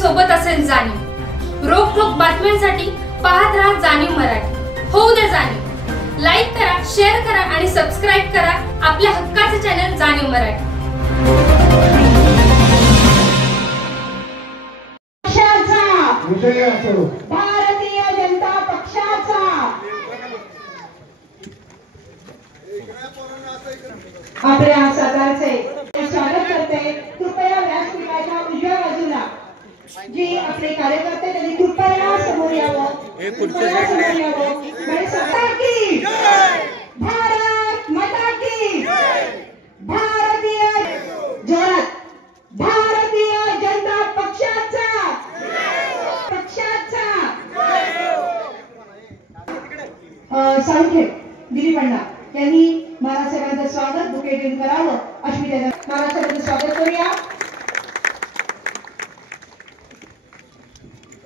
सोबत असेल जाणीव। रोखोक बातम्यांसाठी पाहत राहा जाणीव मराठी। होऊ दे जाणीव। लाईक करा, शेअर करा आणि सबस्क्राइब करा आपल्या हक्काचे चॅनल जाणीव मराठी। भारतीय जनता पक्षाचा आपल्या सातारचे स्वागत करते। कृपया व्यासपीठाच्या उजव्या बाजूला जी आपले कार्यकर्ते त्यांनी कृपया समोर यावं, कृपया समोर यावं। भारत माता की भारतीय जोरात भारतीय जनता पक्षाचा साळुंखे दिलीप अण्णा यांनी महाराष्ट्राचं स्वागत बुके देऊन करावं अशी त्यांना महाराष्ट्राचं स्वागत करूया।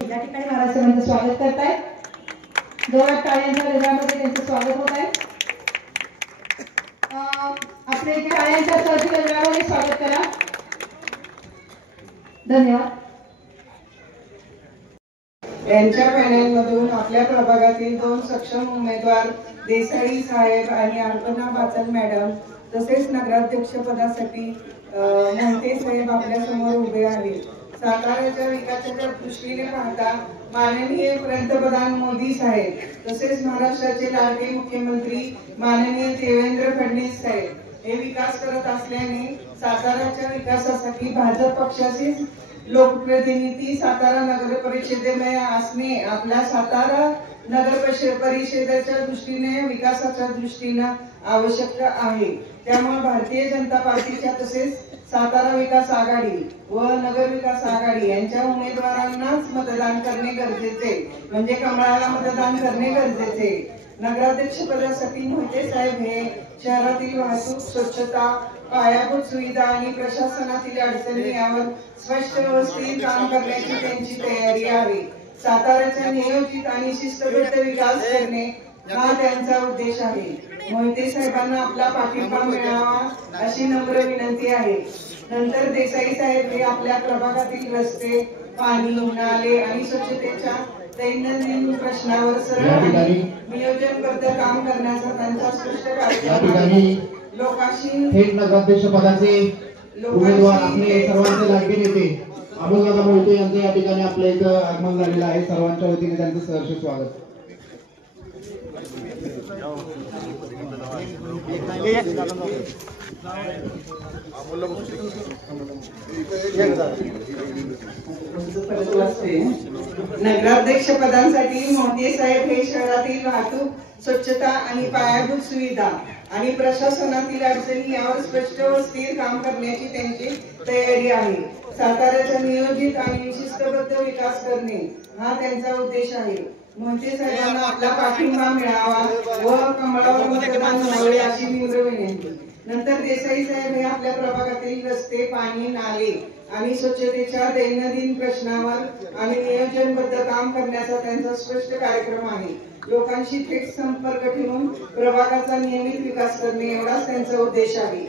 या ठिकाणी महाराष्ट्राचं स्वागत करतायत। जोरात टाळ्यांच्या गजरामध्ये त्यांचं स्वागत होत आहे। आपले टाळ्यांच्या गजरामध्ये स्वागत करा। धन्यवाद। यांच्या पॅनेलमधून आपल्या प्रभागातील 2 सक्षम उमेदवार देसाई साहेब आणि अर्पणा बाचल मॅडम तसेच नगराध्यक्ष पदासाठी मोहिते साहेब आपल्या समोर उभे आहेत। साताऱ्याच्या विकासाच्या दृष्टीने पाहता माननीय पंतप्रधान मोदी साहेब तसेच महाराष्ट्राचे लाडके मुख्यमंत्री माननीय देवेंद्र फडणवीस साहेब हे विकास करत असल्याने साताऱ्याच्या विकासासाठी भाजप पक्षाचे लोकप्रतिनिधी सातारा नगर परिषदेमध्ये असणे आपल्या सातारा नगर परिषदेच्या दृष्टीने विकासाच्या दृष्टीने आवश्यक आहे। त्यामुळे भारतीय जनता पार्टीच्या तसेच सातारा विकास आघाडी व नगर विकास आघाडी यांच्या उमेदवारांनाच मतदान करणे गरजेचे, म्हणजे कमळाला मतदान करणे गरजेचे। नगराध्यक्ष पदासाठी मोहिते साहेब हे शहरातील वाहतूक, स्वच्छता, पायाभूत सुविधा आणि प्रशासनातील अडचणी यावर स्पष्ट व्यवस्थित काम करण्याची त्यांची तयारी आहे। साताऱ्याचा नियोजित आणि शिस्तबद्ध विकास करणे हा त्यांचा उद्देश आहे। मोहिते साहेबांना आपला पाठिंबा मिळावा अशी नम्र विनंती आहे। नंतर देसाई साहेब हे आपल्या प्रभागातील रस्ते, पाणी, नाले आणि स्वच्छतेच्या दैनंदिन प्रश्नावर सरळ नियोजनबद्ध काम करण्याचा त्यांचा स्पष्ट कार्यक्रम आहे। लोकांशी थेट नगराध्यक्ष पदाचे उमेदवार आपले सर्वांचे लाडके नेते अमोलदादा मोहिते यांचे या ठिकाणी आपल्या इथं आगमन झालेलं आहे। सर्वांच्या वतीने त्यांचं सहर्ष स्वागत। नगराध्यक्ष पदांसाठी मोहिते साहेब हे शहरातील वाहतूक, स्वच्छता आणि पायाभूत सुविधा आणि प्रशासनातील अडचणी यावर स्पष्ट व स्थिर काम करण्याची त्यांची तयारी आहे। साताऱ्याचा नियोजित आणि शिस्तबद्ध विकास करणे हा त्यांचा उद्देश आहे। मोहिते साहेबांना आपला पाठिंबा मिळावा व कमळावर मतदान व्हावे अशी नम्र विनंती। नंतर देसाई साहेब हे आपल्या प्रभागातील रस्ते, पाणी, नाले आणि स्वच्छतेच्या दैनंदिन प्रश्नावर आणि नियोजनबद्ध काम करण्याचा त्यांचा स्पष्ट कार्यक्रम आहे। लोकांशी थेट संपर्क ठेवून प्रभागाचा नियमित विकास करणे एवढाच त्यांचा उद्देश आहे।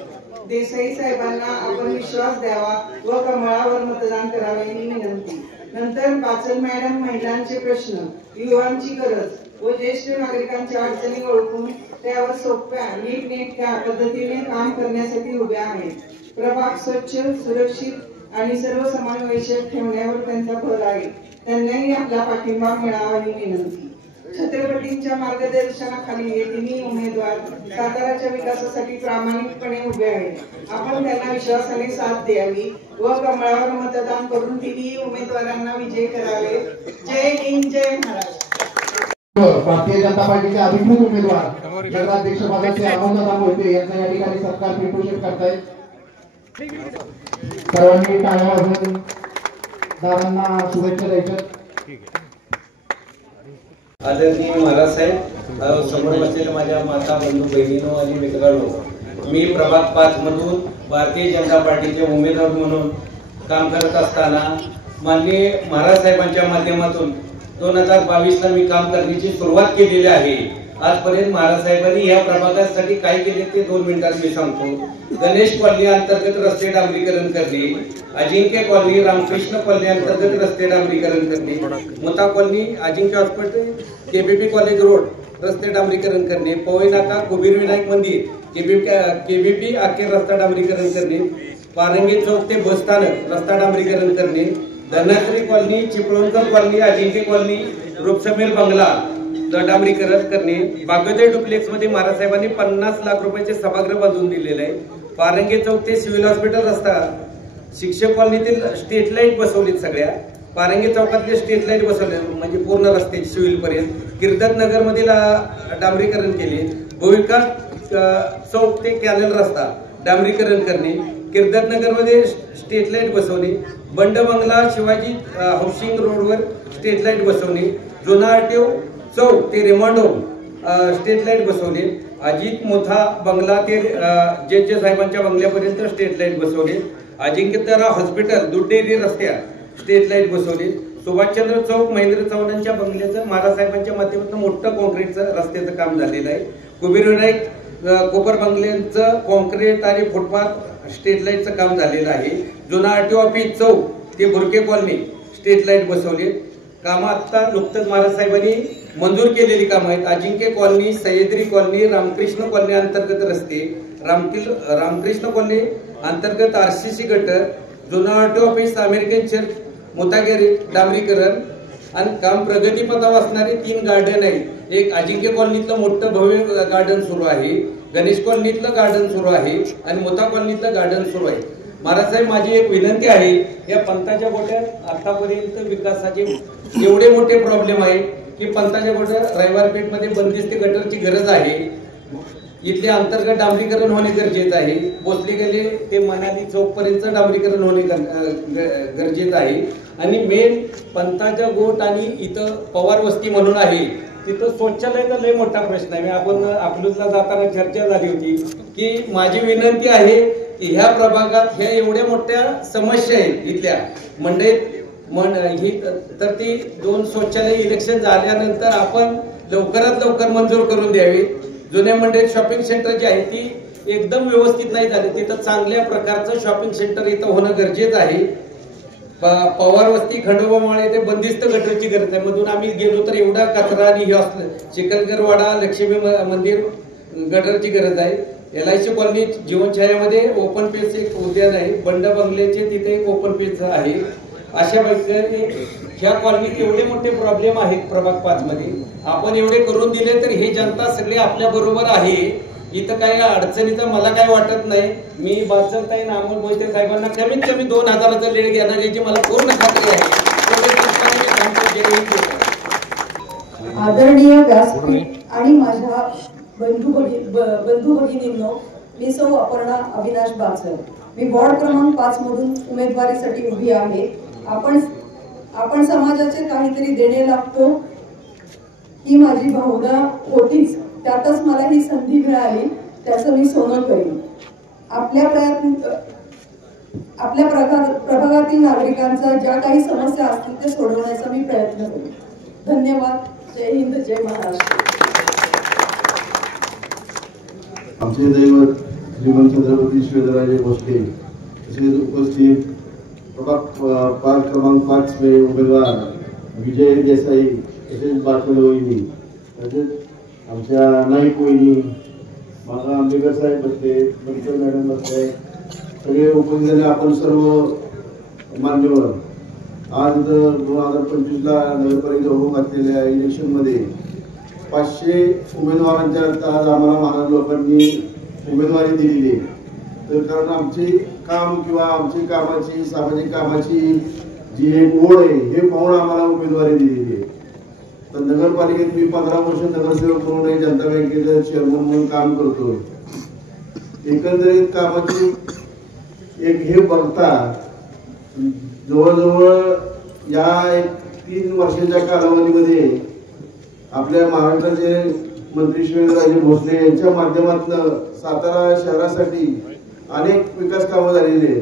देसाई साहेबांना आपण विश्वास द्यावा व कमळावर मतदान करावे ही विनंती। नंतर बाचल मॅडम महिलांचे प्रश्न, युवांची गरज व ज्येष्ठ नागरिकांच्या अडचणी ओळखून त्यावर सोप्या नीटनेटक्या पद्धतीने काम करण्यासाठी उभ्या आहेत। प्रभाग स्वच्छ, सुरक्षित आणि सर्वसमावेशक ठेवण्यावर त्यांचा भर आहे। त्यांनाही आपला पाठिंबा मिळावा ही विनंती। छत्रपतींच्या मार्गदर्शनाखाली हे तिन्ही उमेदवार साताऱ्याच्या विकासासाठी प्रामाणिकपणे उभे आहेत। आपण त्यांना विश्वासाने साथ द्यावी व कमळावर मतदान करून तिन्ही उमेदवारांना विजयी करावे। जय हिंद, जय महाराष्ट्र। भारतीय जनता पार्टीचे अधिकृत उमेदवार नगराध्यक्ष पदाचे अमोलदादा मोहिते यांचा या ठिकाणी सत्कार पिंटूशेट करतायत। सर्वांनी टाळ्या वाजवून दादांना शुभेच्छा द्यायच्या। आदरणीय महाराज साहेब, समोर बसलेल्या माझ्या माता, बंधू, बहिणींनो आणि मित्रांनो, मी प्रभाग 5 मधून भारतीय जनता पार्टीचे उमेदवार म्हणून काम करत असताना माननीय महाराज साहेबांच्या माध्यमातून 2022 ला मी काम करण्याची सुरुवात केलेली आहे। आजपर्यंत महाराज साहेबांनी या प्रभागासाठी काय केले ते 2 मिनिटात मी सांगतो. गणेश कॉलनी अंतर्गत रस्ते डांबरीकरण करणे, अजिंक्य कॉलनी रामकृष्ण कॉलनी अंतर्गत रस्ते डांबरीकरण करणे, मुता कॉलनी अजिंक्य हॉस्पिटल केबीपी कॉलेज रोड रस्ते डांबरीकरण करणे, पवई नाका कुबीर विनायक मंदिर केबीपी अखेर रस्ता डांबरीकरण करणे, पारंगी चौक ते बस स्थानक रस्ता डांबरीकरण करणे, धनश्री कॉलनी चिपळूणकर कॉलनी अजिंक्य कॉलनी रूपसमेल बंगला डांबरीकरण करणे, बागोदे डुप्लेक्स मध्ये महाराज साहेबांनी 50 लाख रुपयाचे सभागृह बांधून दिलेले आहे, पारंगी चौक ते सिव्हिल हॉस्पिटल रस्ता, शिक्षक कॉलनीतील स्ट्रीट लाईट बसवलीत सगळ्या, पारंगी चौकातले स्ट्रीट लाईट बसवले म्हणजे पूर्ण रस्ते सिव्हिल पर्यंत, कीर्तन नगर मध्ये डांबरीकरण केले, भूविकास चौक ते कॅनल रस्ता डांबरीकरण करणे, कीर्तन नगर मध्ये स्ट्रीट लाईट बसवणे, बंड बंगला शिवाजी हाऊसिंग रोडवर स्ट्रीट लाईट बसवणे, जुना आरटीओ चौक ते रेमॉन्ड होम स्ट्रीट लाईट बसवले, अजित मोथा बंगला ते जे साहेबांच्या बंगल्यापर्यंत स्ट्रीट लाईट बसवले, अजिंक्यतारा हॉस्पिटल दुड्डेरी रस्त्यात स्ट्रीट लाईट बसवले, सुभाषचंद्र चौक महेंद्र चव्हाणांच्या बंगल्याचं महाराज साहेबांच्या माध्यमातून मोठं कॉन्क्रीटचं रस्त्याचं काम झालेलं आहे, कुबीर विनायक कोपर बंगल्यांचं कॉन्क्रीट आणि फुटपाथ स्ट्रीट लाईटचं काम झालेलं आहे, जुना आरटीओ ऑफिस चौक ते बुरके कॉलनी स्ट्रीट लाईट बसवले, कामं आता नुकतंच महाराज साहेबांनी मंजूर केलेली कामं आहेत, Ajinkya colony Sahyadri colony Ramkrishna colony अंतर्गत रस्ते, रामकृष्ण कॉलनी अंतर्गत आरसीसी गटर, जुना RTO office American church Motageri डांबरीकरण आणि काम प्रगतीपथावर असणारे 3 गार्डन आहेत, एक अजिंक्य कॉलनीतलं मोठं भव्य गार्डन सुरू आहे, गणेश कॉलनीतलं गार्डन सुरू आहे आणि मोता कॉलनीतलं गार्डन सुरू आहे. महाराज साहेब माझी एक विनंती आहे, या पंथाच्या गोट्यात आतापर्यंत विकासाचे एवढे मोठे प्रॉब्लेम आहे की पंथाच्या गोट्यात रविवारपेठ मध्ये बंदिस्त गटरची गरज आहे, इथले अंतर्गत डांबरीकरण होणे गरजेचं आहे, भोसले गेले ते मनाली चौक पर्यंत डांबरीकरण होणे गरजेचं आहे आणि मेन पंथाच्या गोट आणि इथं पवार वस्ती म्हणून आहे तिथं शौचालयाचा लय मोठा प्रश्न आहे. आपण अकलूजला जाताना चर्चा झाली होती की माझी विनंती आहे की ह्या प्रभागात ह्या एवढ्या मोठ्या समस्या आहेत इथल्या ही तर ती 2 शौचालय इलेक्शन झाल्यानंतर आपण लवकरात लवकर मंजूर करून द्यावी. जुन्या मंडईत शॉपिंग सेंटर जी आहे ती एकदम व्यवस्थित नाही झाली, तिथं चांगल्या प्रकारचं शॉपिंग सेंटर इथं होणं गरजेचं आहे. पवार वस्ती खंडोबा माळे ते बंदिस्त गटरची गरज आहे, मधून आम्ही गेलो तर एवढा कचरा आणि हे असलं, चिकलगरवाडा लक्ष्मी मंदिर गटरची गरज आहे. LIC कॉलनी जीवनछायामध्ये ओपन पेस एक उद्यान आहे, बंड बंगल्याचे तिथे एक ओपन पेस आहे. अशा प्रकारे ह्या कॉलनीत एवढे मोठे प्रॉब्लेम आहेत प्रभाग 5 मध्ये, आपण एवढे करून दिले तर हे जनता सगळे आपल्या बरोबर आहे, इथं काही अडचणीचं मला काय वाटत नाही. मी बाचलताई अमोल मोहिते साहेबांना कमीत कमी 2000चं लीड घेणार याची मला पूर्ण खात्री आहे. आदरणीय व्यासपीठ आणि माझ्या बंधू भगिनींनो, मी सौ अपर्णा अविनाश बाचल, मी वॉर्ड क्रमांक 5 मधून उमेदवारीसाठी उभी आहे. आपण समाजाचे काहीतरी देणे लागतो ही माझी भावना होतीच, त्यातच मला ही संधी मिळाली, त्याचं मी सोनं करीन. आपल्या प्रभागातील नागरिकांचा ज्या काही समस्या असतील ते सोडवण्याचा मी प्रयत्न करेन. धन्यवाद. जय हिंद, जय महाराष्ट्र. आमचे दैवत श्रीमंत छत्रपती शिवाजीराजे भोसले तसेच उपस्थित प्रभाग 5 क्रमांक 5 चे उमेदवार विजय देसाई तसेच बाटल वहिनी तसेच आमच्या नाईक वहिनी, माझा आंबेकर साहेब बसले, मेडिकल मॅडम बसले, सगळे उपस्थित आपण सर्व मान्यवर आज 2025ला नगरपालिका होऊ घातलेल्या इलेक्शनमध्ये 500 उमेदवारांच्या आज आम्हाला महाराज लोकांनी उमेदवारी दिलेली आहे. तर कारण आमचे काम किंवा आमची कामाची सामाजिक कामाची जी एक ओढ आहे हे पाहून आम्हाला उमेदवारी दिलेली आहे. तर नगरपालिकेत मी 15 वर्ष नगरसेवक म्हणून जनता बँकेचं चेअरमन म्हणून काम करतोय. एकंदरीत कामाची एक हे बघता जवळजवळ या 3 वर्षाच्या कालावधीमध्ये आपल्या महाराष्ट्राचे मंत्री शिवेंद्रराजे भोसले यांच्या माध्यमातून सातारा शहरासाठी अनेक विकास कामं झालेली आहेत.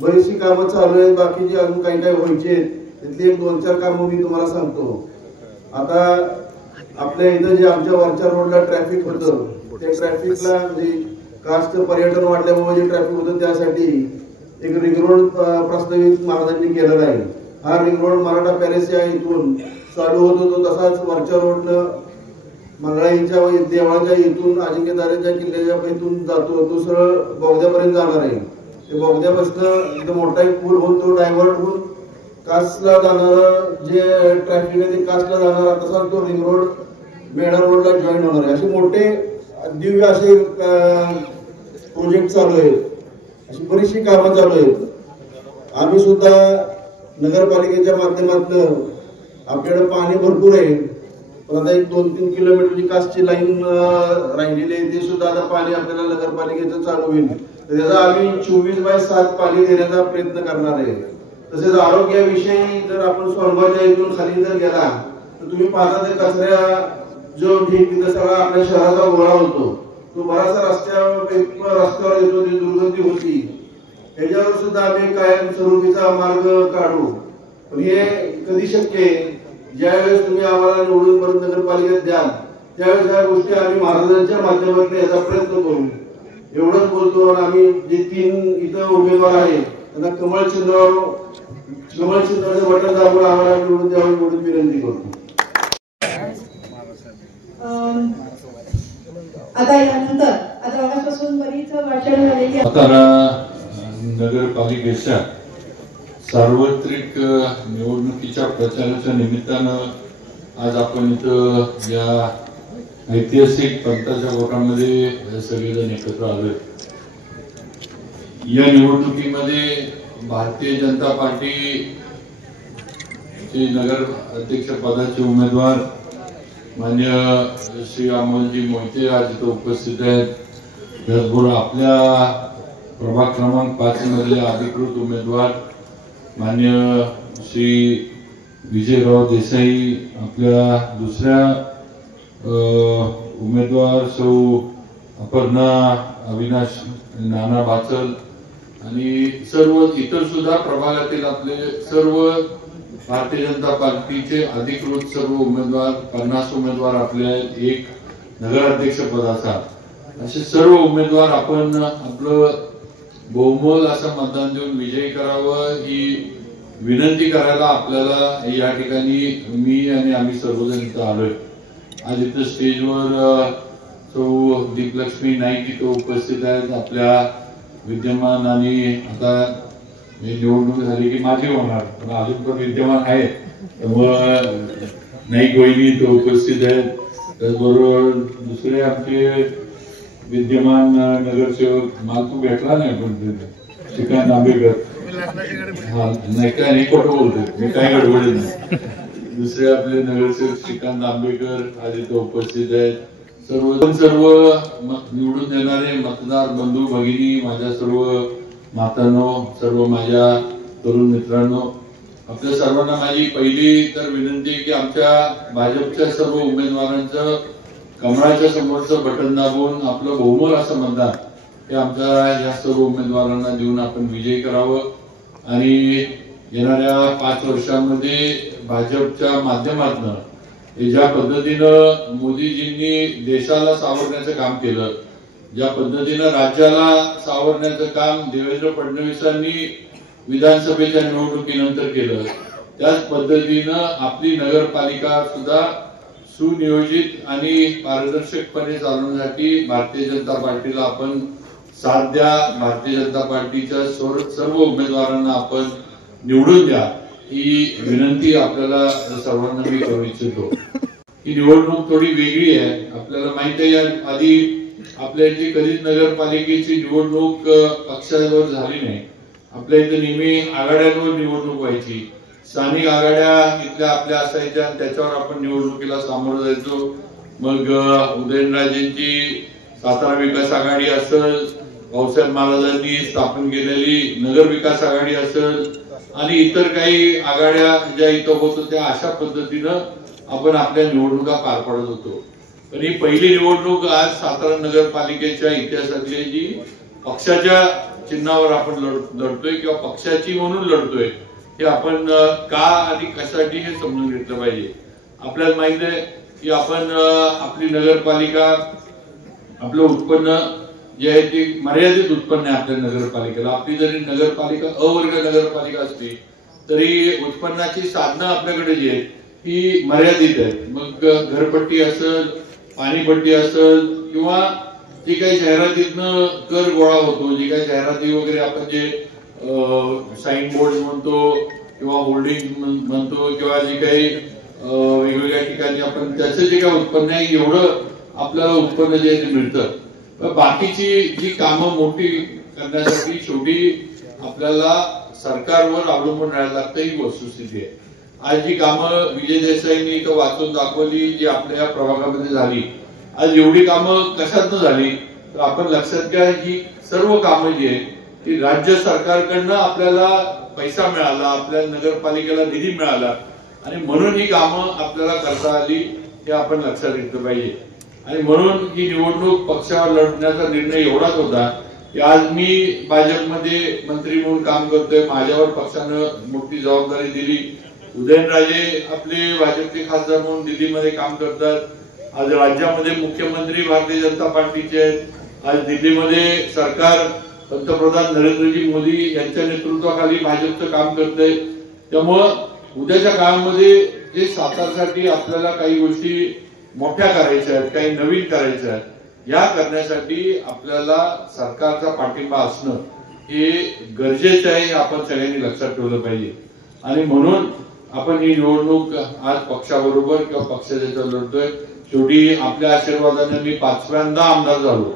बरीचशी कामं चालू आहेत, बाकीची अजून काही व्हायची आहेत. त्यातली 1-2-4 कामं मी तुम्हाला सांगतो. आता आपल्या इथं जे आमच्या वरच्या रोडला ट्रॅफिक होतं त्या ट्रॅफिकला म्हणजे कास्ट पर्यटन वाढल्यामुळे जे ट्रॅफिक होतं त्यासाठी एक रिंग रोड प्रस्तावित महाराजांनी केलेला आहे. हा रिंग रोड मराठा पॅलेस या इथून चालू होतो तो तसाच वरच्या रोडनं मंगळाईच्या देवळाच्या इथून अजिंक्यताऱ्याच्या किल्ल्याच्या इथून जातो तो सरळ बोगद्यापर्यंत जाणार आहे. ते बोगद्यापासून इथं मोठा एक पूल होऊन तो डायव्हर्ट होऊन कासला जाणार जे ट्रॅफिक आहे ते कासला जाणार तसाच तो रिंग रोड मेढा रोडला जॉईन होणार आहे. असे मोठे दिव्य असे प्रोजेक्ट चालू आहेत. अशी बरीचशी कामं चालू आहेत. आम्ही सुद्धा नगरपालिकेच्या माध्यमातून आपल्याकडे पाणी भरपूर आहे पण आता एक 2-3 किलोमीटरची कासची लाईन राहिलेली आहे ते सुद्धा आता पाणी आपल्याला नगरपालिकेचं चालू होईल. त्याचा आम्ही 24/7 पाणी देण्याचा प्रयत्न करणार आहे. तसेच आरोग्याविषयी जर आपण सोनगावच्या इथून खाली जर गेला तर तुम्ही पाहता ते कचऱ्या जो ढीग तिथं सगळा आपल्या शहराचा गोळा होतो तो बराचसा रस्त्यावर येतो ती दुर्गंधी होती. ह्याच्यावर सुद्धा आम्ही कायम स्वरूपीचा मार्ग काढू. पण हे कधी शक्य आहे ज्यावेळेस तुम्ही आम्हाला निवडून परत नगरपालिकेत द्याल त्यावेळेस ह्या गोष्टी आम्ही महाराजांच्या माध्यमातून याचा प्रयत्न करू. एवढंच बोलतो. आम्ही जे 3 इथं उमेदवार आहेत त्यांना कमळ चिन्हाचं बटन दाबून आम्हाला निवडून द्यावं एवढी विनंती करतो. आता यानंतर आता आजपासून बरीच वाचन झालेली आहे. सातारा नगरपालिकेच्या सार्वत्रिक निवडणुकीच्या प्रचाराच्या निमित्तानं आज आपण इथं या ऐतिहासिक पंथाच्या गोटामध्ये सगळेजण एकत्र आलोय. या निवडणुकीमध्ये भारतीय जनता पार्टीचे नगर अध्यक्ष पदाचे उमेदवार मान्य श्री अमोलजी मोहिते आज इथं उपस्थित आहेत. त्याचबरोबर आपल्या प्रभाग क्रमांक 5 मधले अधिकृत उमेदवार मान्य श्री विजयराव देसाई, आपल्या दुसऱ्या उमेदवार सौ अपर्णा अविनाश नाना बाचल आणि सर्व इतर सुद्धा प्रभागातील आपले सर्व भारतीय जनता पार्टीचे अधिकृत सर्व उमेदवार 50 उमेदवार आपले आहेत. एक नगराध्यक्ष पदाचा असे सर्व उमेदवार आपण आपलं बहुमोल असं मतदान देऊन विजयी करावं ही विनंती करायला आपल्याला या ठिकाणी मी आणि आम्ही सर्वजण इथं आलोय. आज इथं स्टेजवर सौ दीपलक्ष्मी नाईक इथं उपस्थित आहेत. आपल्या विद्यमान आणि आता निवडणूक झाली की माझी होणार पण अजून पण विद्यमान आहे त्यामुळं नाईक वहिनी इथं उपस्थित आहेत. त्याचबरोबर दुसरे आमचे विद्यमान नगरसेवक मला तू भेटला नाही पण श्रीकांत आंबेकर हा नाही काय नाही खोटं बोलतो मी काय गडबडीत नाही. दुसरे आपले नगरसेवक श्रीकांत आंबेकर आज इथं उपस्थित आहेत. सर्व निवडून देणारे मतदार बंधू भगिनी, माझ्या सर्व मातांनो, सर्व माझ्या तरुण मित्रांनो, आपल्या सर्वांना माझी पहिली तर विनंती आहे की आमच्या भाजपच्या सर्व उमेदवारांचं कमळाच्या समोरचं बटन दाबून आपलं बहुमोल असं मतदान हे आमच्या या सर्व उमेदवारांना देऊन आपण विजयी करावं आणि येणाऱ्या 5 वर्षांमध्ये भाजपच्या माध्यमातून ज्या पद्धतीनं मोदीजींनी देशाला सावरण्याचं काम केलं, ज्या पद्धतीनं राज्याला सावरण्याचं काम देवेंद्र फडणवीसांनी विधानसभेच्या निवडणुकीनंतर केलं, त्याच पद्धतीनं आपली नगरपालिका सुद्धा सुनियोजित आणि पारदर्शकपणे चालवण्यासाठी भारतीय जनता पार्टीला आपण साथ द्या. भारतीय जनता पार्टीच्या सर्व उमेदवारांना आपण निवडून द्या ही विनंती आपल्याला सर्वांना मी करू इच्छितो. ही निवडणूक थोडी वेगळी आहे. आपल्याला माहिती आहे आधी आपल्या इथे कधीच नगरपालिकेची निवडणूक पक्षावर झाली नाही. आपल्या इथे नेहमी आघाड्यांवर निवडणूक व्हायची. स्थानिक आघाड्या इथल्या आपल्या असायच्या आणि त्याच्यावर आपण निवडणुकीला सामोरं जायचो. मग उदयनराजेंची सातारा विकास आघाडी असेल, भाऊसाहेब महाराजांनी स्थापन केलेली नगर विकास आघाडी असेल आणि इतर काही आघाड्या ज्या इथं होत होत्या, अशा पद्धतीनं आपण आपल्या निवडणुका पार पाडत होतो. पण ही पहिली निवडणूक आज सातारा नगरपालिकेच्या इतिहासातली जी पक्षाच्या चिन्हावर आपण लढतोय किंवा पक्षाची म्हणून लढतोय, हे आपण का आणि कशासाठी हे समजून घेतलं पाहिजे. आपल्याला माहित आहे की आपण आपली नगरपालिका आपलं उत्पन्न जे आहे ते मर्यादित उत्पन्न आहे आपल्या नगरपालिकेला. आपली जरी नगरपालिका अवर्ग नगरपालिका असली तरी उत्पन्नाची साधनं आपल्याकडे जी आहेत ती मर्यादित आहेत. मग घरपट्टी असेल, पाणीपट्टी असेल किंवा जी काही जाहिरातीतनं कर गोळा होतो, जी काही जाहिराती वगैरे आपण जे साईन बोर्ड म्हणतो किंवा होल्डिंग म्हणतो किंवा जे काही वेगवेगळ्या ठिकाणी आपण त्याचं जे काही उत्पन्न आहे एवढं आपल्याला उत्पन्न जे आहे ते मिळतं. बाकीची जी कामं मोठी करण्यासाठी शेवटी आपल्याला सरकारवर अवलंबून राहायला लागतं, ही वस्तुस्थिती आहे. आज जी कामं विजय देसाईंनी इथं वाचून दाखवली, जी आपल्या प्रभागामध्ये झाली, आज एवढी कामं कशातनं झाली तर आपण लक्षात घ्या, ही सर्व कामं जी आहेत ती राज्य सरकारकडनं आपल्याला पैसा मिळाला, आपल्या नगरपालिकेला निधी मिळाला आणि म्हणून ही कामं आपल्याला करता आली, हे आपण लक्षात घेतलं पाहिजे. आणि म्हणून ही निवडणूक पक्षावर लढण्याचा निर्णय एवढाच होता की आज मी भाजपमध्ये मंत्री म्हणून काम करतोय, माझ्यावर पक्षानं मोठी जबाबदारी दिली. उदयनराजे आपले भाजपचे खासदार म्हणून दिल्लीमध्ये काम करतात. आज राज्यामध्ये मुख्यमंत्री भारतीय जनता पार्टीचे आहेत. आज दिल्लीमध्ये सरकार पंतप्रधान नरेंद्रजी मोदी यांच्या नेतृत्वाखाली भाजपचं काम करतंय. त्यामुळं उद्याच्या काळामध्ये जे सातारसाठी आपल्याला काही गोष्टी मोठ्या करायच्या आहेत, काही नवीन करायच्या आहेत, या करण्यासाठी आपल्याला सरकारचा पाठिंबा असणं हे गरजेचं आहे, हे आपण सगळ्यांनी लक्षात ठेवलं पाहिजे. आणि म्हणून आपण ही निवडणूक आज पक्षाबरोबर किंवा पक्षाच्या लढतोय. शेवटी आपल्या आशीर्वादाने मी 5व्यांदा आमदार झालो.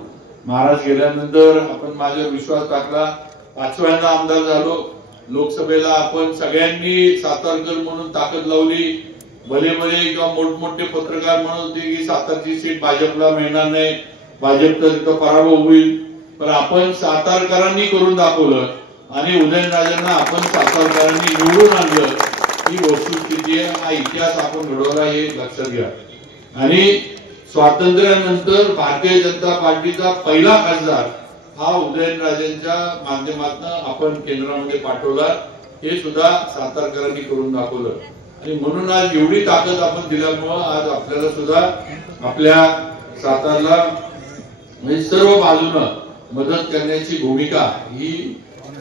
महाराज गेल्यानंतर आपण माझ्यावर विश्वास टाकला, 5व्यांदा आमदार झालो. लोकसभेला आपण सगळ्यांनी सातारकर म्हणून ताकद लावली. भले किंवा मोठमोठे पत्रकार म्हणत होते की सातारची सीट भाजपला मिळणार नाही, भाजपचा तिथं पराभव होईल. पण आपण सातारकरांनी करून दाखवलं आणि उदयनराजेंना आपण सातारकरांनी निवडून आणलं. ही वस्तुस्थिती आहे, हा इतिहास आपण घडवला, हे लक्षात घ्या. आणि स्वातंत्र्यानंतर भारतीय जनता पार्टीचा पहिला खासदार हा उदयनराजेंच्या माध्यमातून आपण केंद्रामध्ये पाठवला, हे सुद्धा सातारकरांनी करून दाखवलं. आणि म्हणून आज एवढी ताकद आपण दिल्यामुळं आज आपल्याला सुद्धा आपल्या सातारला म्हणजे सर्व बाजूनं मदत करण्याची भूमिका ही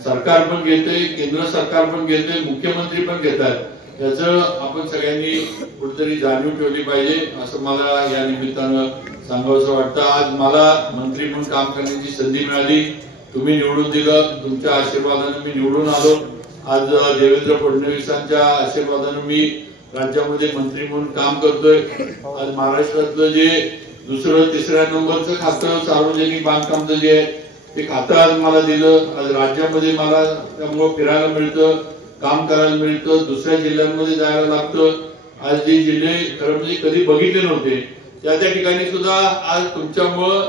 सरकार पण घेते, केंद्र सरकार पण घेते, मुख्यमंत्री पण घेतात. त्याचं आपण सगळ्यांनी कुठेतरी जाणीव ठेवली पाहिजे, असं मला या निमित्तानं सांगावंसं वाटतं. आज मला मंत्री म्हणून काम करण्याची संधी मिळाली, तुम्ही निवडून दिलं, तुमच्या आशीर्वादाने मी निवडून आलो. आज देवेंद्र फडणवीसांच्या आशीर्वादाने मी राज्यामध्ये मंत्री म्हणून काम करतोय. आज महाराष्ट्रातलं जे दुसरं तिसऱ्या नंबरचं खातं सार्वजनिक बांधकामचं जे आहे ते खातं आज मला दिलं. आज राज्यामध्ये मला त्यामुळं फिरायला मिळतं, काम करायला मिळतं, दुसऱ्या जिल्ह्यांमध्ये जायला लागतं. आज जे जिल्हे खरं म्हणजे कधी बघितले नव्हते त्या ठिकाणी सुद्धा आज तुमच्यामुळं,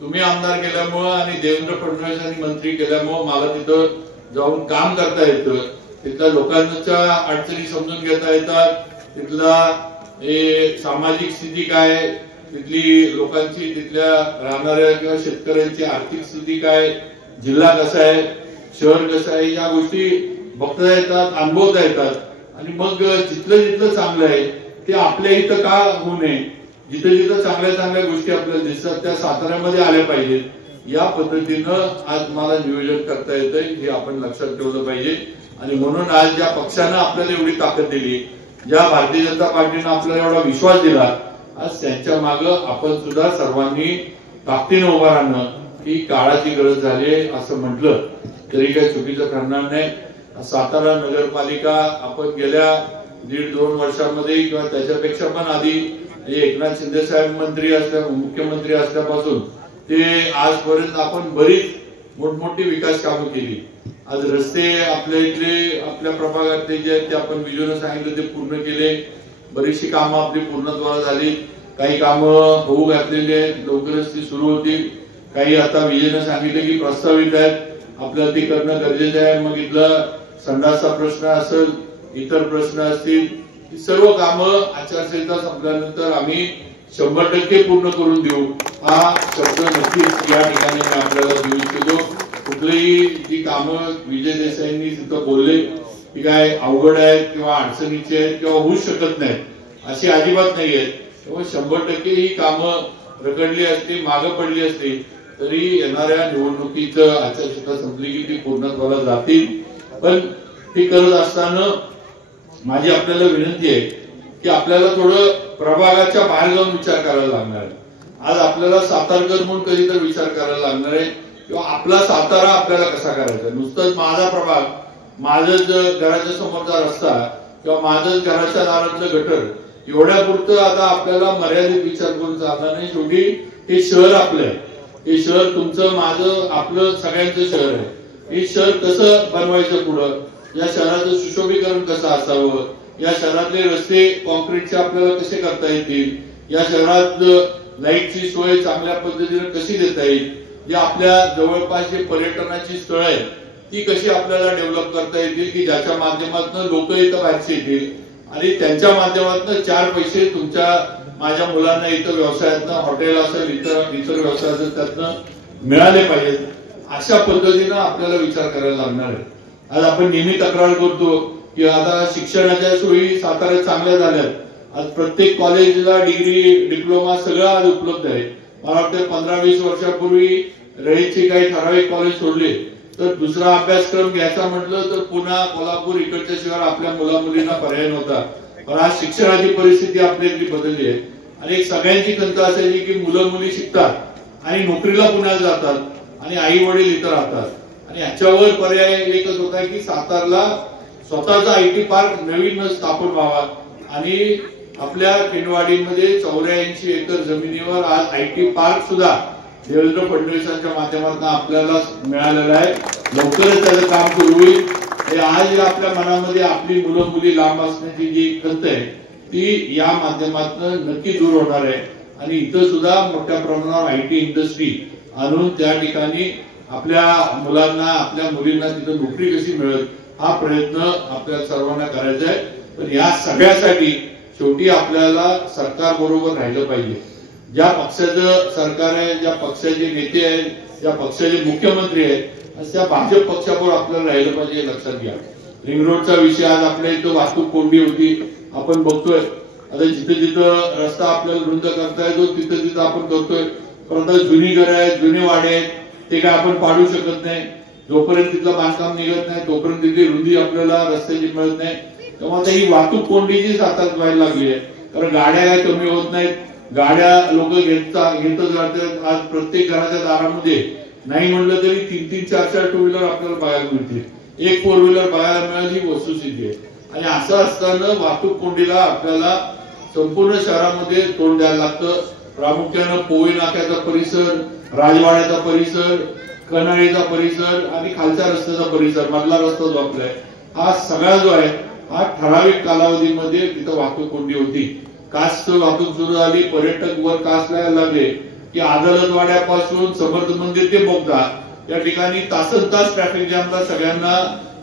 तुम्ही आमदार केल्यामुळं आणि देवेंद्र फडणवीसांनी मंत्री केल्यामुळं मला तिथं जाऊन काम करता येतं. तिथल्या लोकांच्या अडचणी समजून घेता येतात, तिथला सामाजिक स्थिती काय, तिथली लोकांची, तिथल्या राहणाऱ्या किंवा शेतकऱ्यांची आर्थिक स्थिती काय, जिल्हा कसा आहे, शहर कसं आहे, या गोष्टी बघता येतात, अनुभवता येतात. आणि मग जिथलं जिथलं चांगलं आहे ते आपल्या इथं का होऊ नये, जिथं जिथं चांगल्या चांगल्या गोष्टी आपल्याला दिसतात त्या साताऱ्यामध्ये आल्या पाहिजेत. या पद्धतीनं आज मला नियोजन करता येतंय, हे आपण लक्षात ठेवलं पाहिजे. आणि म्हणून आज ज्या पक्षानं आपल्याला एवढी ताकद दिली, ज्या भारतीय जनता पार्टीनं आपल्याला एवढा विश्वास दिला, आज त्यांच्या मागं आपण सुद्धा सर्वांनी ताकदीनं उभा राहणं ही काळाची गरज झाली आहे असं म्हटलं तरी काही चुकीचं ठरणार नाही. सातारा नगरपालिका आपण गेल्या 1.5-2 वर्षांमध्ये किंवा त्याच्यापेक्षा पण आधी एकनाथ शिंदे साहेब मुख्यमंत्री असल्यापासून ते आजपर्यंत आपण बरीच मोठमोठी विकास कामं केली. आज रस्ते आपल्या इथले, आपल्या प्रभागातले जे आहेत ते आपण विजयनं सांगितलं ते पूर्ण केले. बरीचशी कामं आपली पूर्णत्वाला झाली, काही कामं होऊ घातलेली आहेत, लवकरच ती सुरू होतील. काही आता विजयनं सांगितलं की प्रस्तावित आहेत, आपल्याला ती करणं गरजेचं आहे. मग इथला संडासचा प्रश्न असेल, इतर प्रश्न असतील, ही सर्व कामं आचारसंहिता संपल्यानंतर आम्ही 100% पूर्ण करून देऊ, हा शब्द नक्कीच या ठिकाणी मी आपल्याला देऊ इच्छितो. कुठलीही जी कामं विजय देसाईंनी तिथं बोलले की काय अवघड आहेत किंवा अडचणीची आहेत किंवा होऊ शकत नाहीत, अशी अजिबात नाही आहेत. त्यामुळे 100% ही कामं रखडली असली, मागं पडली असली तरी येणाऱ्या निवडणुकीचं आचारसंहिता संपली की ती पूर्णत्वाला जातील. पण ती करत असताना माझी आपल्याला विनंती आहे की आपल्याला थोडं प्रभागाच्या बाहेर जाऊन विचार करायला लागणार आहे. आज आपल्याला सातारकर म्हणून कधीतरी विचार करायला लागणार आहे किंवा आपला सातारा आपल्याला कसा करायचा. नुसतंच माझा प्रभाग, माझंच घराच्या समोरचा रस्ता किंवा माझंच घराच्या दारातलं गटर एवढ्या पुरतं आता आपल्याला मर्यादित विचार करून चालणार नाही. शेवटी हे शहर आपलं आहे, हे शहर तुमचं, माझं, आपलं सगळ्यांचं शहर आहे. हे शहर कसं बनवायचं पुढं, या शहराचं सुशोभीकरण कसं असावं, या शहरातले रस्ते कॉन्क्रीटचे आपल्याला कसे करता येतील, या शहरात लाईटची सोय चांगल्या पद्धतीने कशी देता येईल, जे आपल्या जवळपास जे पर्यटनाची स्थळं आहेत ती कशी आपल्याला डेव्हलप करता येतील की ज्याच्या माध्यमातून लोक इथं बाहेरचे येतील आणि त्यांच्या माध्यमातून 4 पैसे तुमच्या माझ्या मुलांना इथं व्यवसायातनं, हॉटेल असेल, इतर व्यवसाय असेल त्यातनं मिळाले पाहिजेत. अशा पद्धतीनं आपल्याला विचार करायला लागणार आहे. आज आपण नेहमी तक्रार करतो की आता शिक्षणाच्या सोयी साताऱ्यात चांगल्या झाल्यात. आज प्रत्येक कॉलेजला डिग्री, डिप्लोमा सगळं आज उपलब्ध आहे. मला वाटतं 15-20 वर्षापूर्वी रहितचे काही ठराविक कॉलेज सोडले तर दुसरा अभ्यासक्रम घ्यायचा म्हटलं तर पुन्हा, कोल्हापूर इकडच्या शिवाय आपल्या मुला मुलींना पर्याय नव्हता. पण आज शिक्षणाची परिस्थिती आपल्याकडे बदलली आहे आणि एक सगळ्यांची खंत असायची की मुलं मुली शिकतात आणि नोकरीला पुण्याला जातात आणि आई वडील इथं राहतात आणि ह्याच्यावर पर्याय एकच होता की सातारला स्वतःचा IT पार्क नवीन स्थापन व्हावा आणि आपल्या खिंडवाडीमध्ये 84 एकर जमिनीवर आज IT पार्क सुद्धा देवेंद्र फडणवीसांच्या माध्यमातून आपल्याला मिळालेलं आहे. लवकरच त्याचं काम सुरू होईल. आज आपल्या मनामध्ये आपली मुलं मुली लांब असण्याची जी खंत आहे ती या माध्यमातून नक्की दूर होणार आहे आणि इथं सुद्धा मोठ्या प्रमाणावर IT इंडस्ट्री आणून त्या ठिकाणी आपल्या मुलांना, आपल्या मुलींना तिथं नोकरी कशी मिळेल हा प्रयत्न आपल्या सर्वांना करायचा आहे. पण या सगळ्यासाठी शेवटी आपल्याला सरकार बरोबर राहिलं पाहिजे. ज्या पक्षाचं सरकार आहे, ज्या पक्षाचे नेते आहेत, ज्या पक्षाचे मुख्यमंत्री आहेत त्या भाजप पक्षावर आपल्याला राहिलं पाहिजे. लक्षात घ्या, रिंग रोडचा विषय आज आपल्या इथं वाहतूक कोंडी होती, आपण बघतोय. आता जिथं जिथं रस्ता आपल्याला रुंद करता येतो तिथं तिथं आपण करतोय. परंतु जुनी घरं आहेत, जुने वाडे आहेत, ते काय आपण पाडू शकत नाही. जोपर्यंत तिथलं बांधकाम निघत नाही तोपर्यंत तिथली रुंदी आपल्याला रस्त्याची मिळत नाही. तेव्हा आता ही वाहतूक कोंडी जी साताऱ्यात व्हायला लागली आहे, कारण गाड्या काय कमी होत नाहीत, गाड्या लोक घेतच राहतात. आज प्रत्येक घराच्या दारामध्ये नाही म्हणलं तरी 3-3, 4-4 टू व्हीलर आपल्याला बघायला मिळतील. एक 4 व्हीलर बघायला मिळाली ही वस्तुस्थिती आहे. आणि असं असताना वाहतूक कोंडीला आपल्याला संपूर्ण शहरामध्ये तोंड द्यायला लागतं. प्रामुख्यानं पोई नाक्याचा परिसर, राजवाड्याचा परिसर, कनाळीचा परिसर आणि खालच्या रस्त्याचा परिसर, मधला रस्ता जो आपला आहे हा सगळा जो आहे हा ठराविक कालावधीमध्ये तिथं वाहतूक कोंडी होती. कास्ट वाहतूक सुरू झाली, पर्यटक वर कास्ट यायला लागले की आदलतवाड्यापासून समर्थ मंदिर ते बोगदा या ठिकाणी तासनतास ट्रॅफिक जॅमला सगळ्यांना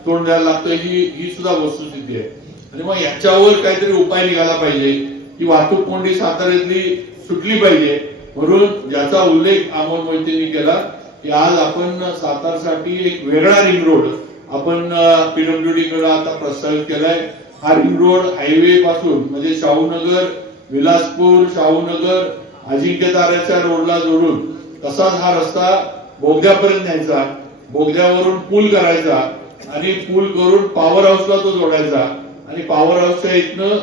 तोंड द्यायला लागतं. ही सुद्धा वस्तुस्थिती आहे. आणि मग याच्यावर काहीतरी उपाय निघाला पाहिजे की वाहतूक कोंडी साताऱ्यातली सुटली पाहिजे. म्हणून ज्याचा उल्लेख अमोल मोहितेंनी केला की आज आपण सातारसाठी एक वेगळा रिंग रोड आपण PWD कडे आता प्रस्तावित केलाय. हा रिंग रोड हायवे पासून म्हणजे शाहूनगर, विलासपूर, शाहूनगर, अजिंक्यताऱ्याच्या रोडला जोडून तसाच हा रस्ता बोगद्यापर्यंत न्यायचा, बोगद्यावरून पूल करायचा आणि पूल करून पॉवर हाऊसला तो जोडायचा आणि पॉवर हाऊसच्या इथनं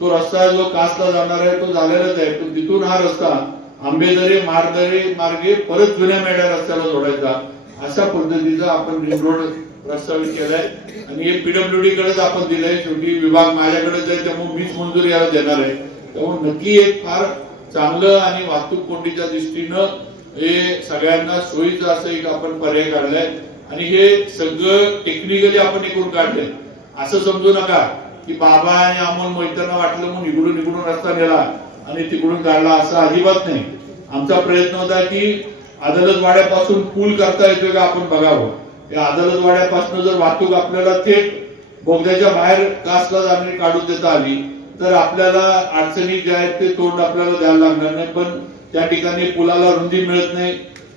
तो रस्ता जो कासला जाणार आहे तो झालेलाच आहे. पण तिथून हा रस्ता आंबेदरे, मारदरे मार्गे परत जुन्या मेढ्या रस्त्याला जोडायचा. अशा पद्धतीचा आपण रिंग रोड प्रस्तावित केलाय आणि हे PWD कडेच आपण दिलंय. शेवटी विभाग माझ्याकडेच आहे त्यामुळे मीच मंजुरी याला देणार आहे. त्यामुळे नक्की एक फार चांगलं आणि वाहतूक कोंडीच्या दृष्टीनं हे सगळ्यांना सोयीचं असं एक आपण पर्याय काढलाय आणि हे सगळं टेक्निकली आपण करून काढलंय. असं समजू नका की बाबा आणि अमोल मोहितांना वाटलं म्हणून इकडून रस्ता नेला आणि तिकडून काढला, असं अजिबात नाही. आमचा प्रयत्न होता की अदालतवाड्यापासून पूल करता येतोय का आपण बघावं. या अदालतवाड्यापासून जर वाहतूक आपल्याला थेट बोगद्याच्या बाहेर कासला जाणारी काढून देता आली तर आपल्याला अडचणी ज्या आहेत ते तोंड आपल्याला द्यायला लागणार नाही. पण त्या ठिकाणी पुलाला रुंदी मिळत नाही.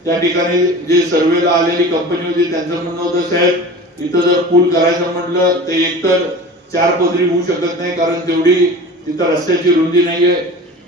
त्या ठिकाणी जे सर्वेला आलेली कंपनी होती त्यांचं म्हणणं होतं साहेब इथं जर पूल करायचं म्हटलं तर एकतर 4 पदरी होऊ शकत नाही कारण तेवढी तिथं रस्त्याची रुंदी नाहीये.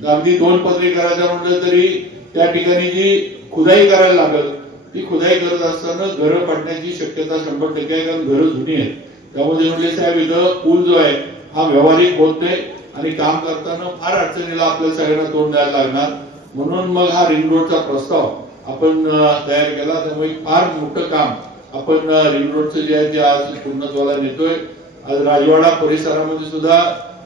अगदी 2 पदरी करायचं म्हटलं तरी त्या ठिकाणी जी खुदाई करायला लागल ती खुदाई करत असताना घरं पडण्याची शक्यता 100% आहे, कारण घरं जुनी आहेत. त्यामुळे म्हणजे साहेब इथं पूल जो आहे हा व्यावहारिक होत नाही आणि काम करताना फार अडचणीला आपल्याला सगळ्यांना तोंड द्यायला लागणार. म्हणून मग हा रिंग रोडचा प्रस्ताव आपण तयार केला. त्यामुळे फार मोठं काम आपण रिंग रोडचं जे आहे ते आज पूर्णत्वाला नेतोय. आज राजवाडा परिसरामध्ये सुद्धा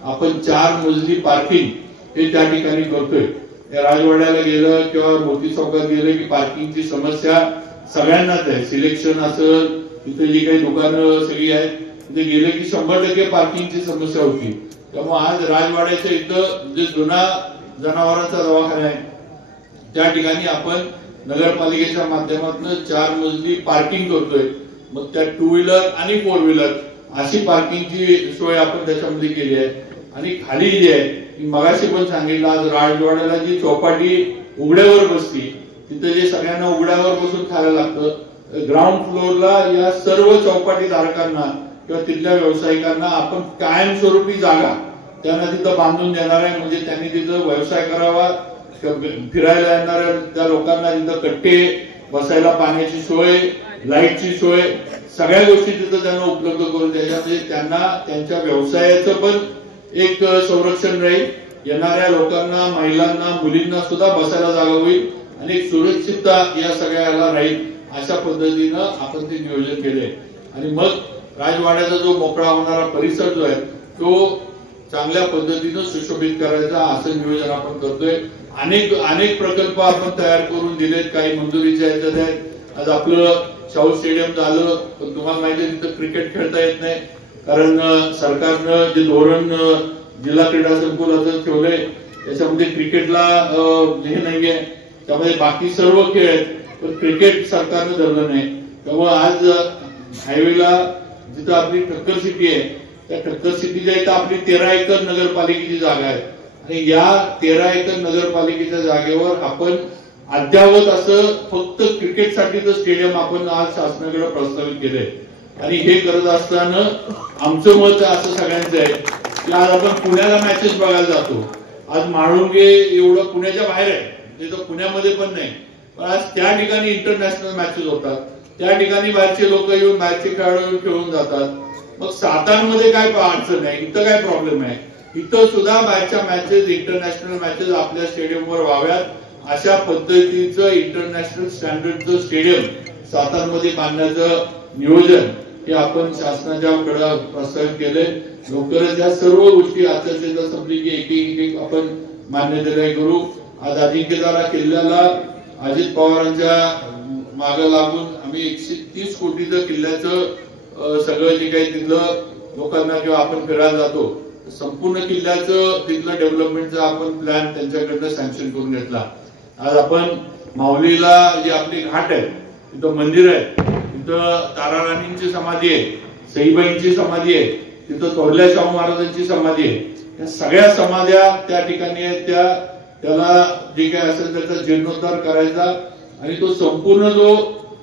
आपण 4 मजली पार्किंग हे त्या ठिकाणी करतोय. या राजवाड्याला गेलं किंवा मोती चौकात गेलं की पार्किंगची समस्या सगळ्यांनाच आहे. सिलेक्शन असेल, इथे जी काही दुकानं सगळी आहेत तिथे गेलं की 100% पार्किंगची समस्या होती. त्यामुळे आज राजवाड्याच्या इथं जे जुना जनावरांचा दवाखाना आहे त्या ठिकाणी आपण नगरपालिकेच्या माध्यमातून 4 मजली पार्किंग करतोय. मग त्या 2 व्हीलर आणि 4 व्हीलर अशी पार्किंगची सोय आपण त्याच्यामध्ये केली आहे. आणि खाली जी आहे मगाशी पण सांगितलं, आज राजवाड्याला जी चौपाटी उघड्यावर बसती तिथे जे सगळ्यांना उघड्यावर बसून खायला लागतं, ग्राउंड फ्लोअरला या सर्व चौपाटी धारकांना किंवा तिथल्या व्यावसायिकांना आपण कायमस्वरूपी जागा त्यांना तिथं बांधून देणार आहे. म्हणजे त्यांनी तिथं व्यवसाय करावा, फिरायला येणाऱ्या त्या लोकांना तिथं कट्टे, बसायला पाण्याची सोय, लाईटची सोय, सगळ्या गोष्टी तिथं त्यांना उपलब्ध करून द्यायच्या. म्हणजे त्यांना त्यांच्या व्यवसायाचं पण एक संरक्षण राहील, येणाऱ्या लोकांना, महिलांना, मुलींना सुद्धा बसायला जागा होईल आणि एक सुरक्षितता या सगळ्याला राहील. अशा पद्धतीनं आपण ते नियोजन केले. आणि मग राजवाड्याचा जो मोकळा होणारा परिसर जो आहे तो चांगल्या पद्धतीनं सुशोभित करायचा असं नियोजन आपण करतोय. अनेक प्रकल्प आपण तयार करून दिलेत, काही मंजुरीच्या ह्याच्यात आहेत. आज आपलं शाहू स्टेडियम झालं, पण तुम्हाला माहिती आहे तिथं क्रिकेट खेळता येत नाही, कारण सरकारनं जे धोरण जिल्हा क्रीडा संकुलाचं ठेवलंय त्याच्यामध्ये क्रिकेटला हे नाहीये. त्यामध्ये बाकी सर्व खेळ आहेत, पण क्रिकेट सरकारनं धरलं नाही. त्यामुळे आज हायवेला जिथं आपली ठक्कर सिटी आहे त्या ठक्कर सिटीच्या इथं आपली 13 एकर नगरपालिकेची जागा आहे. आणि या 13 एकर नगरपालिकेच्या जागेवर आपण अद्यावत असं फक्त क्रिकेटसाठीचं स्टेडियम आपण आज शासनाकडे प्रस्तावित केलंय. आणि हे करत असताना आमचं मत असं सगळ्यांचं आहे की आज आपण पुण्याला मॅचेस बघायला जातो. आज म्हाळुंगे एवढं पुण्याच्या बाहेर आहे, तिथं पुण्यामध्ये पण नाही, पण आज त्या ठिकाणी इंटरनॅशनल मॅचेस होतात. त्या ठिकाणी बाहेरचे लोक येऊन, बाहेरचे खेळाडू येऊन खेळून जातात. मग सातारमध्ये काय अडचण आहे, इथं काय प्रॉब्लेम आहे? इथं सुद्धा बाहेरच्या मॅचेस, इंटरनॅशनल मॅचेस आपल्या स्टेडियमवर व्हाव्यात अशा पद्धतीचं इंटरनॅशनल स्टँडर्डचं स्टेडियम सातारमध्ये बांधण्याचं नियोजन हे आपण शासनाच्याकडे प्रस्तावित केले. लवकरच या सर्व गोष्टी आचारसंहिता संपली की एक आपण मान्यता करू. आज अजिंक्यतारा किल्ल्याला अजित पवारांच्या मागे लागून आम्ही 130 कोटीचं किल्ल्याचं सगळं जे काही तिथलं लोकांना किंवा आपण फिरायला जातो संपूर्ण किल्ल्याचं तिथलं डेव्हलपमेंटचा आपण प्लॅन त्यांच्याकडनं सँक्शन करून घेतला. आज आपण माऊलीला जी आपली घाट आहे तिथं मंदिर आहे, तिथं ताराराणींची समाधी आहे, सईबाईंची समाधी आहे, तिथं थोरल्या शाहू महाराजांची समाधी आहे. या सगळ्या समाध्या त्या ठिकाणी आहेत. त्याला जे काय असेल त्याचा जीर्णोद्धार करायचा आणि तो संपूर्ण जो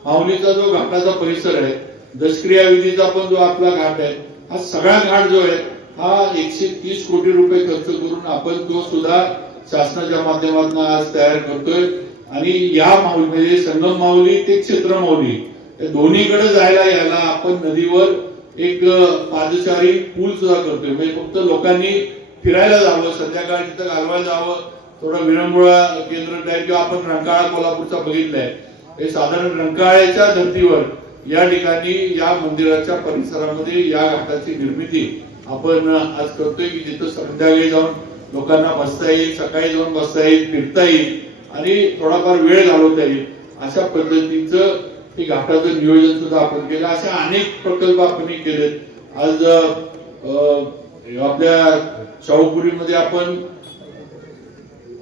माऊलीचा जो घाटाचा परिसर आहे, दशक्रिया विधीचा पण जो आपला घाट आहे, हा सगळा घाट जो आहे हा 130 कोटी रुपये खर्च करून आपण तो सुद्धा शासनाच्या माध्यमातून आज तयार करतोय. आणि या माऊली म्हणजे संगम माऊली ते क्षेत्र माऊली या दोन्हीकडे जायला यायला आपण नदीवर एक पादचारी पूल सुद्धा करतोय. म्हणजे फक्त लोकांनी फिरायला जावं, संध्याकाळी तिथं घालवायला जावं, थोडा विरंगुळा केंद्र टाईप किंवा आपण रंकाळा कोल्हापूरचा बघितलाय, हे साधारण रंकाळ्याच्या धर्तीवर या ठिकाणी या मंदिराच्या परिसरामध्ये या घाटाची निर्मिती आपण आज करतोय की जिथं संध्याकाळी जाऊन लोकांना बसता येईल, सकाळी जाऊन बसता येईल, फिरता येईल आणि थोडाफार वेळ घालवता येईल अशा पद्धतीचं हे घाटाचं नियोजन सुद्धा आपण केलं. अशा अनेक प्रकल्प आपण केलेत. आज आपल्या शाहूपुरीमध्ये आपण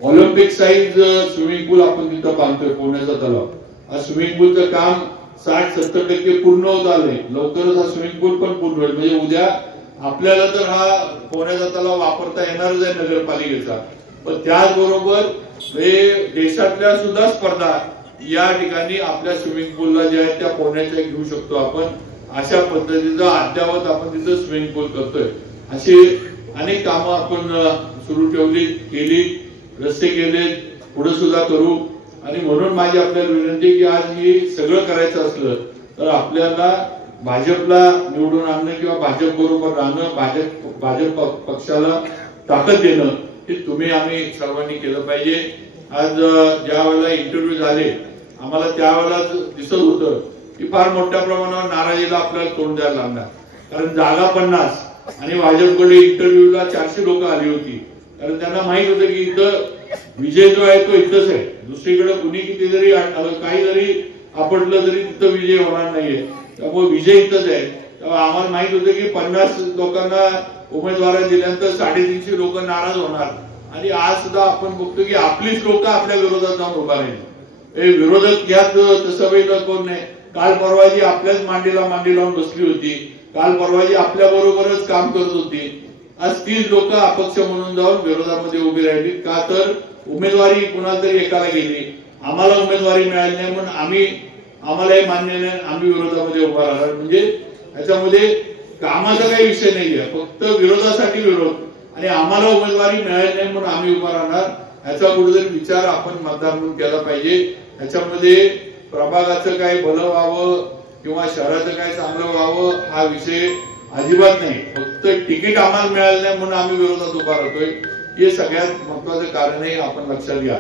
ऑलिम्पिक साईज स्विमिंग पूल आपण तिथं बांधतोय, पुण्याचा तलाव. आज स्विमिंग पूलचं काम 60-70% पूर्ण होत आलंय. लवकरच हा स्विमिंग पूल पण पूर्ण होईल. म्हणजे उद्या आपल्याला तर हा पुण्याचा तलाव वापरता येणारच आहे नगरपालिकेचा, पण त्याचबरोबर देशातल्या सुद्धा स्पर्धा या ठिकाणी आपल्या स्विमिंग पूलला ज्या आहेत त्या पुण्याच्या घेऊ शकतो आपण. अशा पद्धतीचं अद्यावत आपण तिथं स्विमिंग पूल करतोय. अशी अनेक कामं आपण सुरू केली. रस्ते केले, पुढे सुद्धा करू. आणि म्हणून माझी आपल्याला विनंती की आज हे सगळं करायचं असलं तर आपल्याला भाजपला निवडून आणणं किंवा भाजप बरोबर राहणं, भाजप पक्षाला ताकद देणं हे तुम्ही आम्ही सर्वांनी केलं पाहिजे. आज ज्या वेळेला इंटरव्ह्यू झाले आम्हाला त्यावेळेला दिसत होतं की फार मोठ्या प्रमाणावर नाराजीला आपल्याला तोंड द्यायला लागणार, कारण जागा 50 आणि भाजपकडे इंटरव्ह्यूला 400 लोक आली होती. कारण त्यांना माहित होतं की इथं विजय जो आहे तो इथंच आहे, दुसरीकडे कुणी किती जरी काही जरी आपटलं तरी तिथं विजय होणार नाहीये, त्यामुळे विजय इथंच आहे. तेव्हा आम्हाला माहित होतं की 50 लोकांना उमेदवारी दिल्यानंतर 350 लोक नाराज होणार. आणि आज सुद्धा आपण बघतो की आपलीच लोक आपल्या विरोधात जाऊन उभा राहिली. विरोधक यात तसं वेगळं कोण नाही. काल परवाजी आपल्याच मांडीला मांडी लावून बसली होती, काल परवाजी आपल्या बरोबरच काम करत होती. आज 30 लोक अपक्ष म्हणून जाऊन विरोधामध्ये उभी राहिली. का तर उमेदवारी कुणाला तरी एकाला गेली, आम्हाला उमेदवारी मिळाली नाही म्हणून आम्हालाही मान्य नाही, आम्ही विरोधामध्ये उभा राहणार. म्हणजे याच्यामध्ये कामाचा काही विषय नाहीये, फक्त विरोधासाठी विरोध आणि आम्हाला उमेदवारी मिळाली नाही म्हणून आम्ही उभा राहणार. याचा कुठेतरी विचार आपण मतदार म्हणून केला पाहिजे. याच्यामध्ये प्रभागाचं काय भलं व्हावं किंवा शहराचं काय चांगलं व्हावं हा विषय अजिबात नाही. फक्त तिकीट आम्हाला मिळालं नाही म्हणून आम्ही विरोधात उभा राहतोय, हे सगळ्यात महत्वाचं कारण आहे. आपण लक्षात घ्या.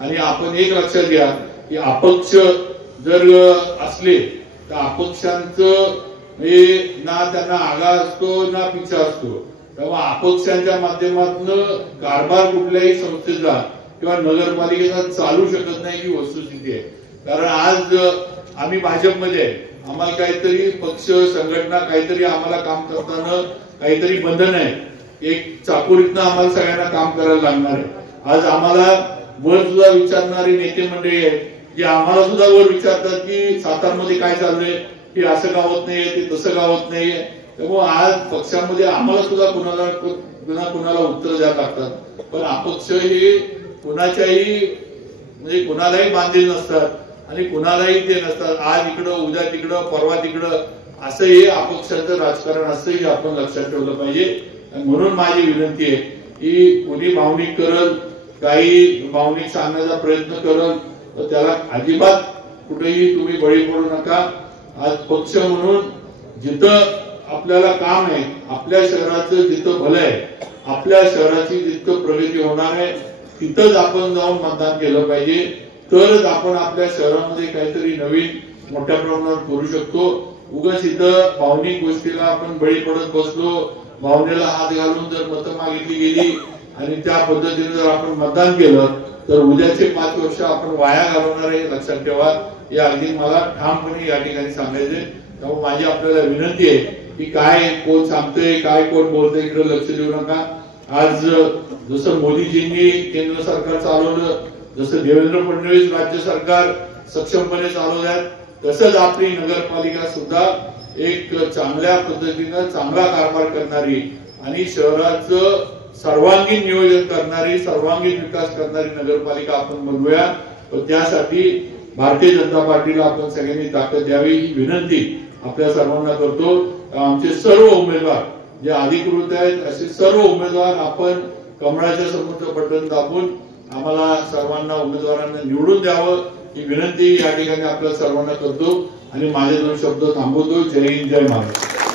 आणि आपण एक लक्षात घ्या की अपक्ष जर असले तर अपक्षांचं ना त्यांना आगा असतो ना पिछा असतो. तेव्हा अपक्षांच्या माध्यमातून कारभार कुठल्याही संस्थेचा किंवा नगरपालिकेचा चालू शकत नाही ही वस्तुस्थिती आहे. कारण आज आम्ही भाजपमध्ये आहे, आम्हाला काहीतरी पक्ष संघटना काहीतरी आम्हाला काम करताना काहीतरी बंधन आहे. एक चाकोरीतनं आम्हाला सगळ्यांना काम करायला लागणार आहे. आज आम्हाला वर सुद्धा विचारणारी नेते मंडळी आहेत जे आम्हाला सुद्धा वर विचारतात की सातारमध्ये काय चाललंय, की असं का होत नाहीये, ते तसं का होत नाहीये. त्यामुळे आज पक्षामध्ये आम्हाला सुद्धा कुणाला उत्तर द्यावं लागतात. पण अपक्ष हे कुणाच्याही म्हणजे कुणालाही बांधील नसतात आणि कुणालाही ते नसतात. आज इकडं उद्या तिकडं परवा तिकडं असं हे अपक्षाचं राजकारण असं हे आपण लक्षात ठेवलं पाहिजे. म्हणून माझी विनंती आहे की कोणी भावनिक करल, काही भावनिक सांगण्याचा प्रयत्न करल तर त्याला अजिबात कुठेही तुम्ही बळी पडू नका. आज पक्ष म्हणून जिथं आपल्याला काम आहे, आपल्या शहराचं जिथं भलं आहे, आपल्या शहराची जितकं प्रगती होणार आहे तिथंच आपण जाऊन मतदान केलं पाहिजे. तरच आपण आपल्या शहरामध्ये काहीतरी नवीन मोठ्या प्रमाणावर करू शकतो. उगाच इथं भावनिक गोष्टीला आपण बळी पडत बसलो, भावनेला हात घालून जर मतं मागितली गेली आणि त्या पद्धतीने जर आपण मतदान केलं तर उद्याचे 5 वर्ष आपण वाया घालवणार आहे, लक्षात ठेवा. हे अगदी मला ठामपणे या ठिकाणी सांगायचे. त्यामुळे माझी आपल्याला विनंती आहे की काय कोण सांगतोय काय कोण बोलतोय इकडे लक्ष देऊ नका. आज जसं मोदीजींनी केंद्र सरकार चालवलं, जसं देवेंद्र फडणवीस राज्य सरकार सक्षमपणे चालवल्यात, तसंच आपली नगरपालिका सुद्धा एक चांगल्या पद्धतीनं चांगला कारभार करणारी आणि शहराचं सर्वांगीण नियोजन करणारी, सर्वांगीण विकास करणारी नगरपालिका आपण बनवूया. त्यासाठी भारतीय जनता पार्टीला आपण सगळ्यांनी ताकद द्यावी ही विनंती आपल्या सर्वांना करतो. आमचे सर्व उमेदवार जे अधिकृत आहेत असे सर्व उमेदवार आपण कमळाच्या समोरचं बटन दाबून आम्हाला सर्वांना उमेदवारांना निवडून द्यावं ही विनंती या ठिकाणी आपल्या सर्वांना करतो आणि माझे 2 शब्द थांबवतो. जय हिंद, जय महाराष्ट्र.